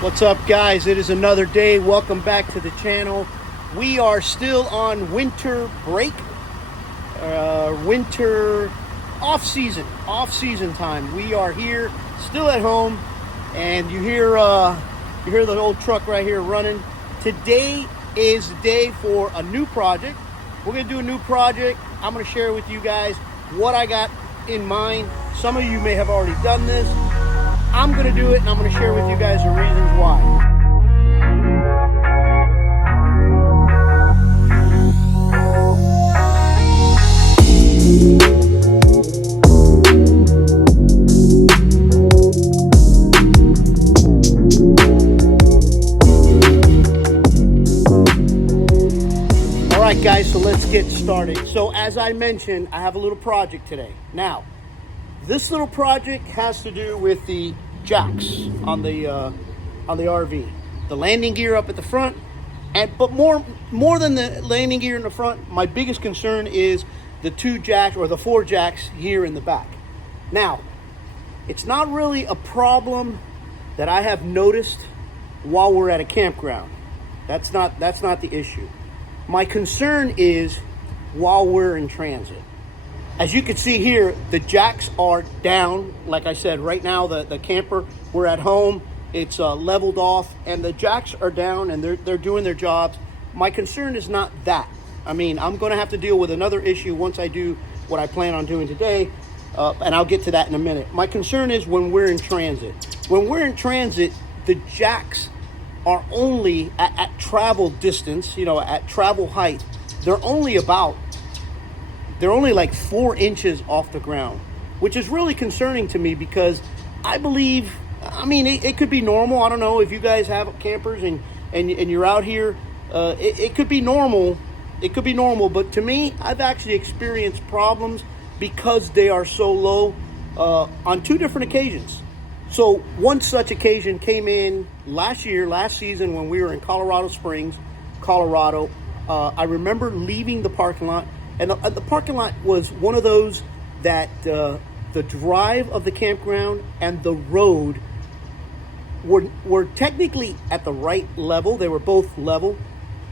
What's up, guys? It is another day. Welcome back to the channel. We are still on winter break, winter off-season time. We are here, still at home, and you hear the old truck right here running. Today is the day for a new project. We're gonna do a new project. I'm gonna share with you guys what I got in mind. Some of you may have already done this. I'm going to do it, and I'm going to share with you guys the reasons why. All right, guys, so let's get started. So as I mentioned, I have a little project today. Now, this little project has to do with the jacks on the RV, the landing gear up at the front, but more than the landing gear in the front, my biggest concern is the two jacks or the four jacks here in the back. Now, it's not really a problem that I have noticed while we're at a campground. That's not the issue. My concern is while we're in transit. As you can see here, the jacks are down. Like I said, right now the camper, we're at home, it's leveled off, and the jacks are down and they're doing their jobs. My concern is not that. I mean, I'm gonna have to deal with another issue once I do what I plan on doing today, and I'll get to that in a minute. My concern is when we're in transit. When we're in transit, the jacks are only at travel distance, at travel height. They're only like 4 inches off the ground, which is really concerning to me because I believe, it could be normal. I don't know if you guys have campers and you're out here. It could be normal. It could be normal, but to me, I've actually experienced problems because they are so low on 2 different occasions. So one such occasion came in last season when we were in Colorado Springs, Colorado. I remember leaving the parking lot. And the parking lot was one of those that the drive of the campground and the road were technically at the right level. They were both level,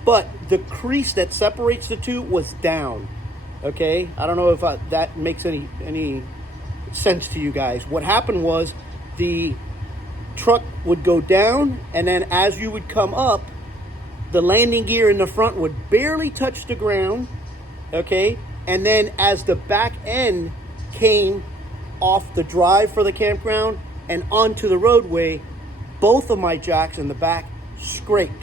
but the crease that separates the two was down. Okay, I don't know if that makes any sense to you guys. What happened was the truck would go down, and then as you would come up, the landing gear in the front would barely touch the ground. Okay, and then as the back end came off the drive for the campground and onto the roadway, both of my jacks in the back scraped.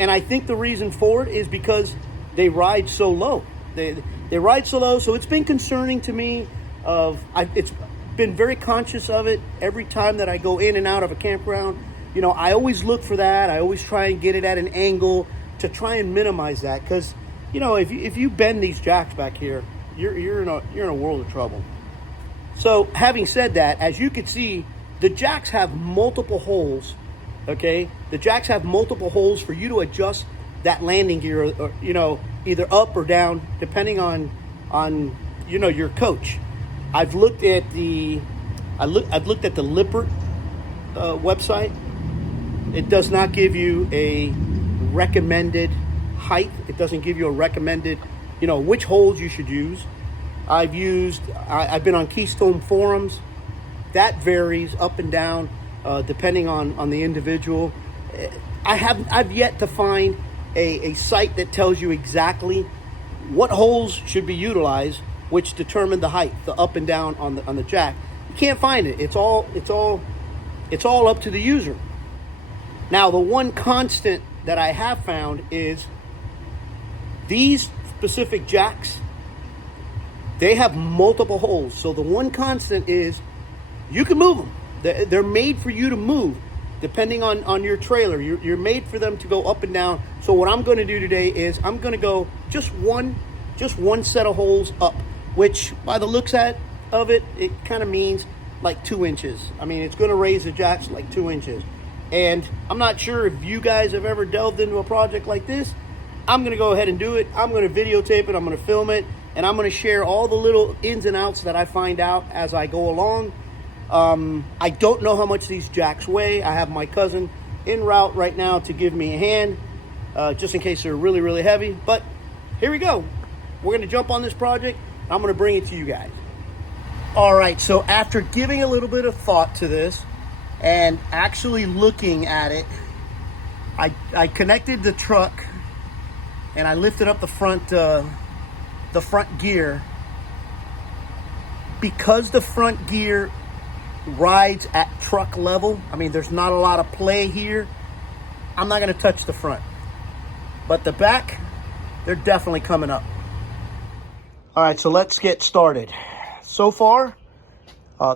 And I think the reason for it is because they ride so low. They ride so low, so it's been concerning to me. It's been very conscious of it every time that I go in and out of a campground. I always look for that. I always try and get it at an angle to try and minimize that, because if you bend these jacks back here, you're in a world of trouble. So having said that, as you can see, the jacks have multiple holes. Okay, the jacks have multiple holes for you to adjust that landing gear, or, either up or down, depending on your coach. I've looked at the Lippert website. It does not give you a recommended height. It doesn't give you a recommended, which holes you should use. I've been on Keystone forums. That varies up and down depending on the individual. I've yet to find a site that tells you exactly what holes should be utilized, which determine the height, the up and down on the jack. You can't find it. It's all up to the user. Now, the one constant that I have found is these specific jacks, they have multiple holes. So the one constant is you can move them. They're made for you to move depending on your trailer. You're made for them to go up and down. So what I'm going to do today is I'm going to go just one set of holes up, which by the looks of it kind of means like 2 inches. It's going to raise the jacks like 2 inches. And I'm not sure if you guys have ever delved into a project like this. I'm going to go ahead and do it. I'm going to videotape it. I'm going to film it. And I'm going to share all the little ins and outs that I find out as I go along. I don't know how much these jacks weigh. I have my cousin en route right now to give me a hand, just in case they're really, really heavy. But here we go. We're going to jump on this project. I'm going to bring it to you guys. All right, so after giving a little bit of thought to this and actually looking at it, I connected the truck and I lifted up the front gear. Because the front gear rides at truck level, I mean, there's not a lot of play here, I'm not going to touch the front. But the back, they're definitely coming up. All right, so let's get started. So far,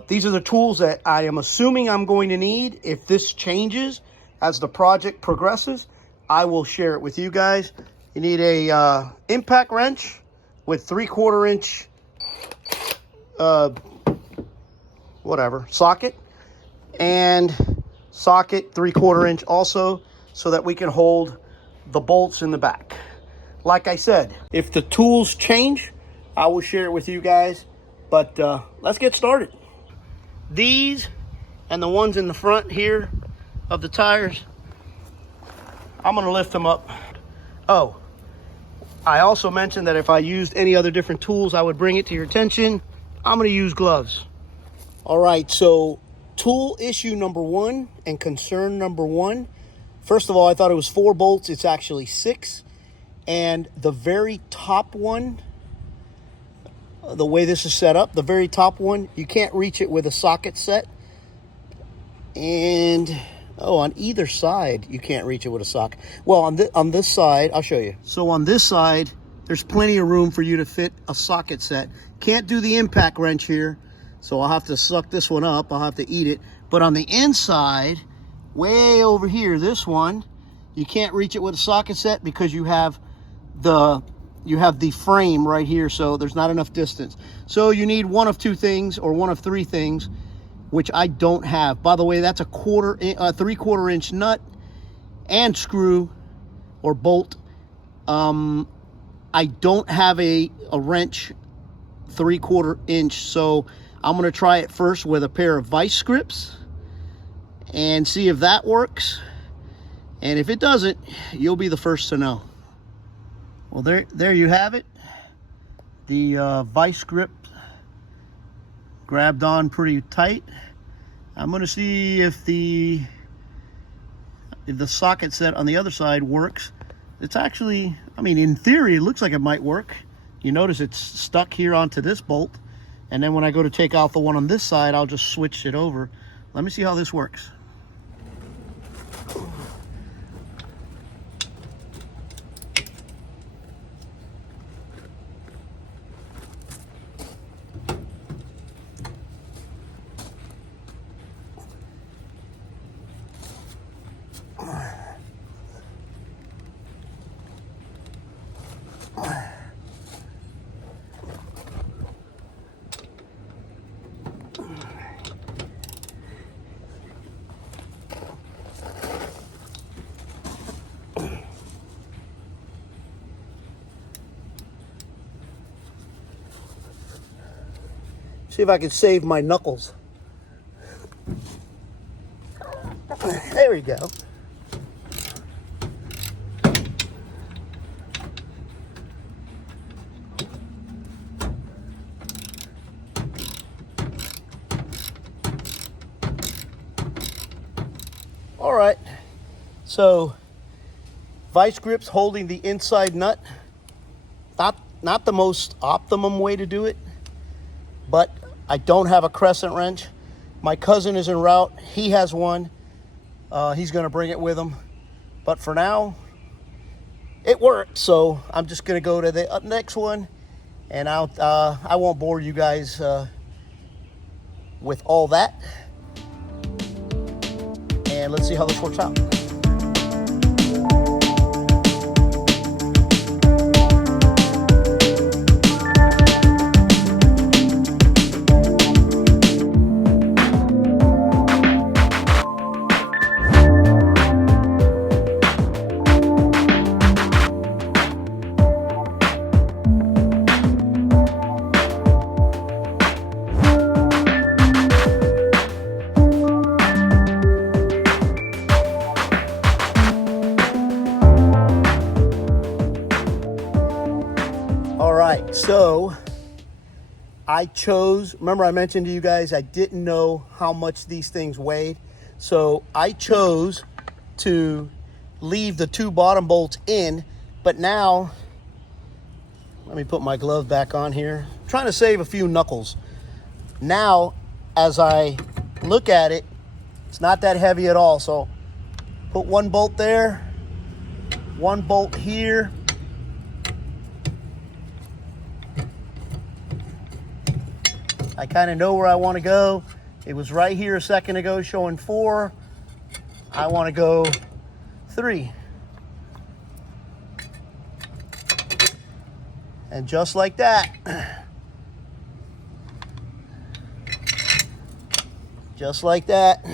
these are the tools that I am assuming I'm going to need. If this changes as the project progresses, I will share it with you guys. You need a impact wrench with 3/4 inch socket, and socket 3/4 inch also, so that we can hold the bolts in the back. Like I said, if the tools change, I will share it with you guys, but let's get started. These and the ones in the front here of the tires, I'm going to lift them up. Oh, I also mentioned that if I used any other different tools, I would bring it to your attention. I'm going to use gloves. All right, so tool issue number one and concern number one. First of all, I thought it was 4 bolts. It's actually 6. And the very top one, the way this is set up, the very top one, you can't reach it with a socket set. And on either side, you can't reach it with a socket. Well, on this side, I'll show you. So on this side, there's plenty of room for you to fit a socket set. Can't do the impact wrench here, so I'll have to suck this one up. I'll have to eat it. But on the inside, way over here, this one, you can't reach it with a socket set because you have the frame right here, so there's not enough distance. So you need one of 2 things, or one of 3 things, which I don't have. By the way, that's a 3/4 inch nut and screw or bolt. I don't have a wrench 3/4 inch, so I'm going to try it first with a pair of vice grips and see if that works. And if it doesn't, you'll be the first to know. Well, there you have it. The vice grip grabbed on pretty tight. I'm going to see if the socket set on the other side works. It's actually, I mean, in theory, it looks like it might work. You notice it's stuck here onto this bolt. And then when I go to take out the one on this side, I'll just switch it over. Let me see how this works. See if I can save my knuckles. There we go. All right, so vice grips holding the inside nut. Not the most optimum way to do it, but I don't have a crescent wrench. My cousin is en route. He has one. He's going to bring it with him. But for now, it worked. So I'm just going to go to the next one, and I won't bore you guys with all that. And let's see how this works out. right, so I chose, remember I mentioned to you guys I didn't know how much these things weighed. So I chose to leave the 2 bottom bolts in, but now, let me put my glove back on here. I'm trying to save a few knuckles. Now, as I look at it, it's not that heavy at all. So put 1 bolt there, 1 bolt here. I kind of know where I want to go. It was right here a second ago showing 4. I want to go 3. And just like that, just like that,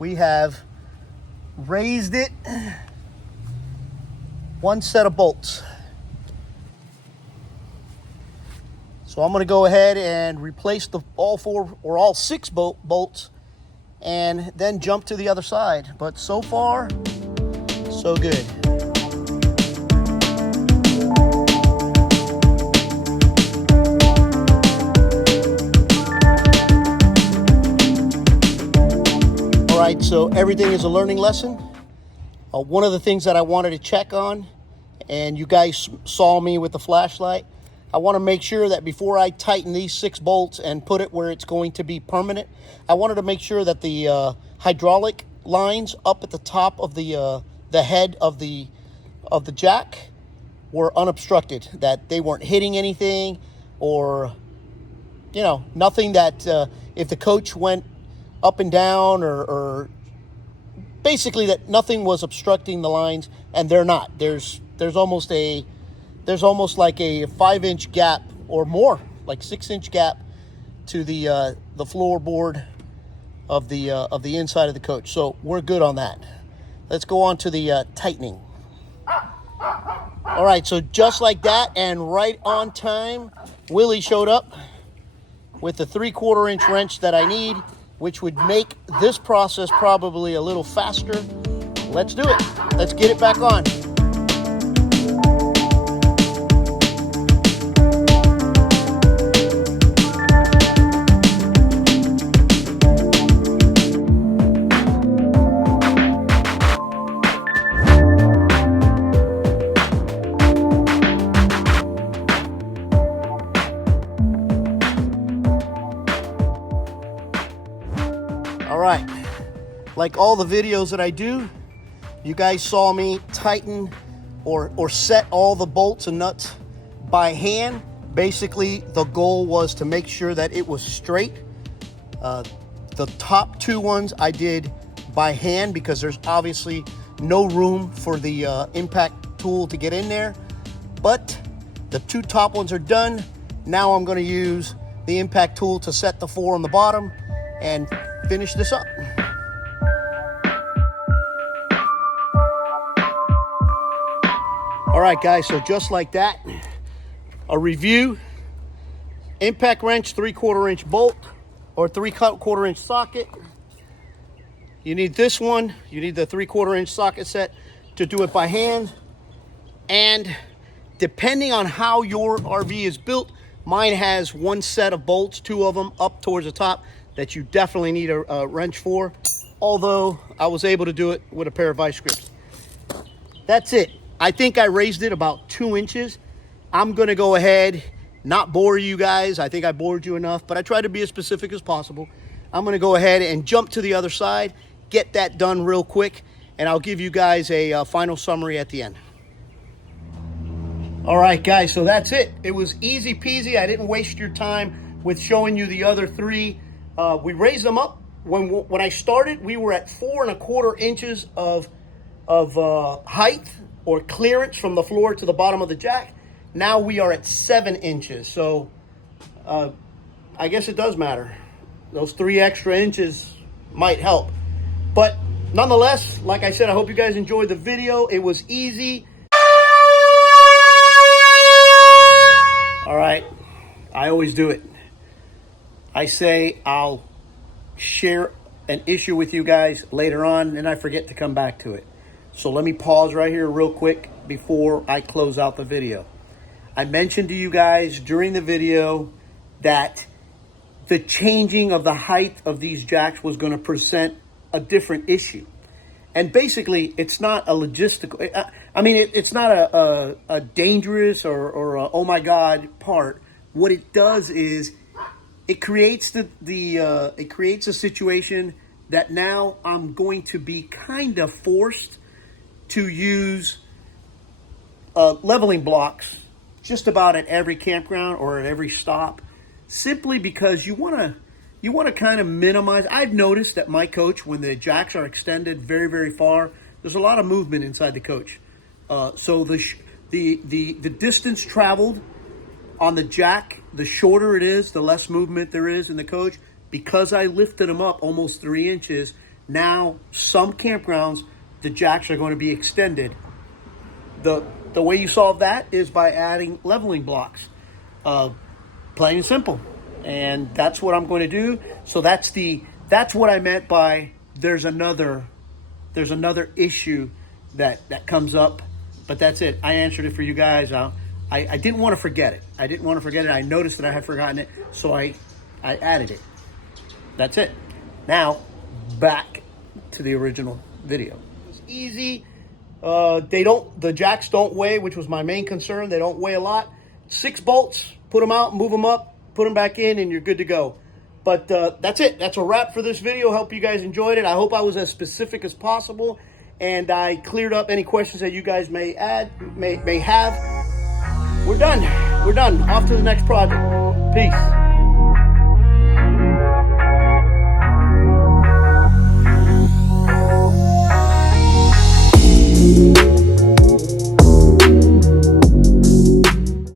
we have raised it 1 set of bolts. So I'm going to go ahead and replace all 4 or all 6 bolts and then jump to the other side. But so far, so good. All right, so everything is a learning lesson. One of the things that I wanted to check on, and you guys saw me with the flashlight, I want to make sure that before I tighten these 6 bolts and put it where it's going to be permanent, I wanted to make sure that the hydraulic lines up at the top of the head of the jack were unobstructed, that they weren't hitting anything, or nothing that if the coach went up and down, or basically that nothing was obstructing the lines, and they're not. There's almost like a 5-inch gap or more, like 6-inch gap to the floorboard of the inside of the coach. So we're good on that. Let's go on to the tightening. All right, so just like that and right on time, Willie showed up with the 3/4 inch wrench that I need, which would make this process probably a little faster. Let's do it. Let's get it back on. All right, like all the videos that I do, you guys saw me tighten or set all the bolts and nuts by hand. Basically, the goal was to make sure that it was straight. The top 2 ones I did by hand because there's obviously no room for the impact tool to get in there. But the 2 top ones are done. Now I'm going to use the impact tool to set the 4 on the bottom and finish this up. All right, guys, so just like that, a review: impact wrench, 3/4 inch bolt or 3/4 inch socket. You need this one. You need the 3/4 inch socket set to do it by hand. And depending on how your RV is built, mine has 1 set of bolts, 2 of them up towards the top, that you definitely need a wrench for, although I was able to do it with a pair of vice grips. That's it. I think I raised it about 2 inches. I'm going to go ahead, not bore you guys. I think I bored you enough, but I tried to be as specific as possible. I'm going to go ahead and jump to the other side, get that done real quick, and I'll give you guys a final summary at the end. All right, guys, so that's it. It was easy peasy. I didn't waste your time with showing you the other 3. We raised them up. When I started, we were at 4¼ inches of height or clearance from the floor to the bottom of the jack. Now we are at 7 inches. So I guess it does matter. Those 3 extra inches might help. But nonetheless, like I said, I hope you guys enjoyed the video. It was easy. All right, I always do it. I say I'll share an issue with you guys later on, and I forget to come back to it. So let me pause right here real quick before I close out the video. I mentioned to you guys during the video that the changing of the height of these jacks was going to present a different issue. And basically, it's not a logistical, I mean, it's not a dangerous or a, oh my God part. What it does is it creates it creates a situation that now I'm going to be kind of forced to use leveling blocks just about at every campground or at every stop, simply because you want to kind of minimize. I've noticed that my coach, when the jacks are extended very, very far, there's a lot of movement inside the coach. So the distance traveled on the jack, the shorter it is, the less movement there is in the coach. Because I lifted them up almost 3 inches, now some campgrounds, the jacks are going to be extended. The way you solve that is by adding leveling blocks. Plain and simple. And that's what I'm going to do. So that's what I meant by there's another issue that comes up, but that's it. I answered it for you guys. I didn't want to forget it. I noticed that I had forgotten it, so I added it. That's it. Now back to the original video. It's easy. The jacks don't weigh, which was my main concern. They don't weigh a lot. 6 bolts, put them out, move them up, put them back in, and you're good to go. But that's it. That's a wrap for this video. Hope you guys enjoyed it. I hope I was as specific as possible, and I cleared up any questions that you guys may have. We're done. Off to the next project. Peace.